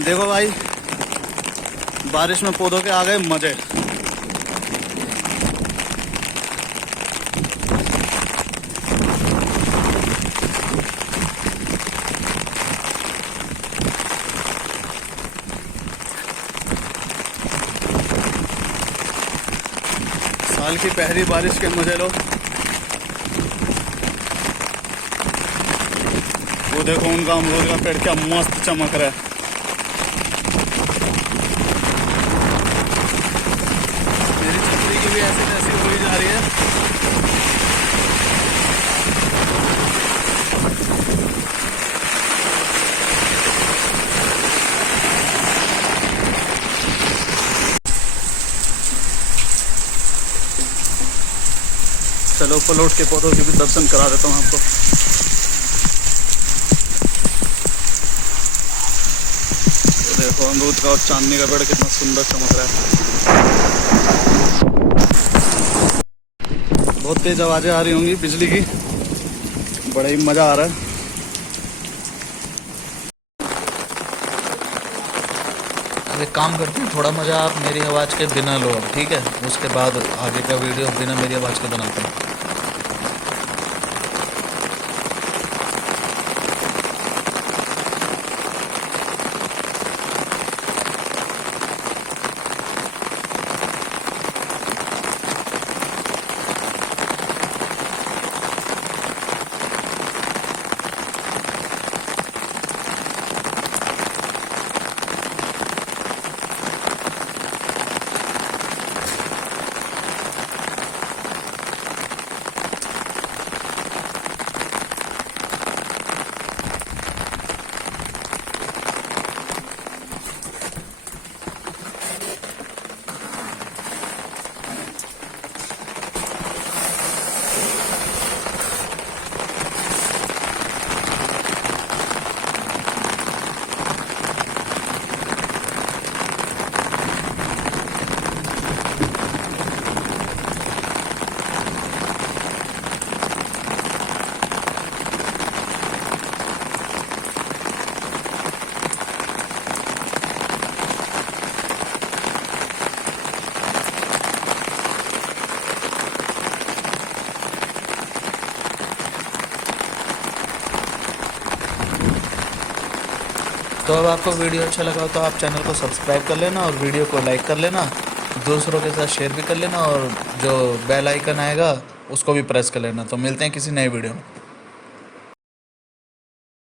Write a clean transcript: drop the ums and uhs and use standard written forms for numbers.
देखो भाई, बारिश में पौधों के आ गए मजे। साल की पहली बारिश के मजे लो। वो देखो उनका अमरूद का पेड़ क्या मस्त चमक रहा है। मेरी छतरी की भी ऐसी तैसी हुई जा रही है। चलो पलोट के पौधों के भी दर्शन करा देता हूँ आपको। तो देखो अमरूद का और चांदनी का पेड़ कितना सुंदर चमक रहा है। बहुत तेज आवाजें आ रही होंगी बिजली की, बड़ा ही मजा आ रहा है। एक काम करते हैं, थोड़ा मज़ा आप मेरी आवाज़ के बिना लो अब, ठीक है? उसके बाद आगे का वीडियो बिना मेरी आवाज़ के बनाता हूँ। तो अब आपको वीडियो अच्छा लगा हो तो आप चैनल को सब्सक्राइब कर लेना और वीडियो को लाइक कर लेना, दूसरों के साथ शेयर भी कर लेना, और जो बेल आइकन आएगा उसको भी प्रेस कर लेना। तो मिलते हैं किसी नए वीडियो में।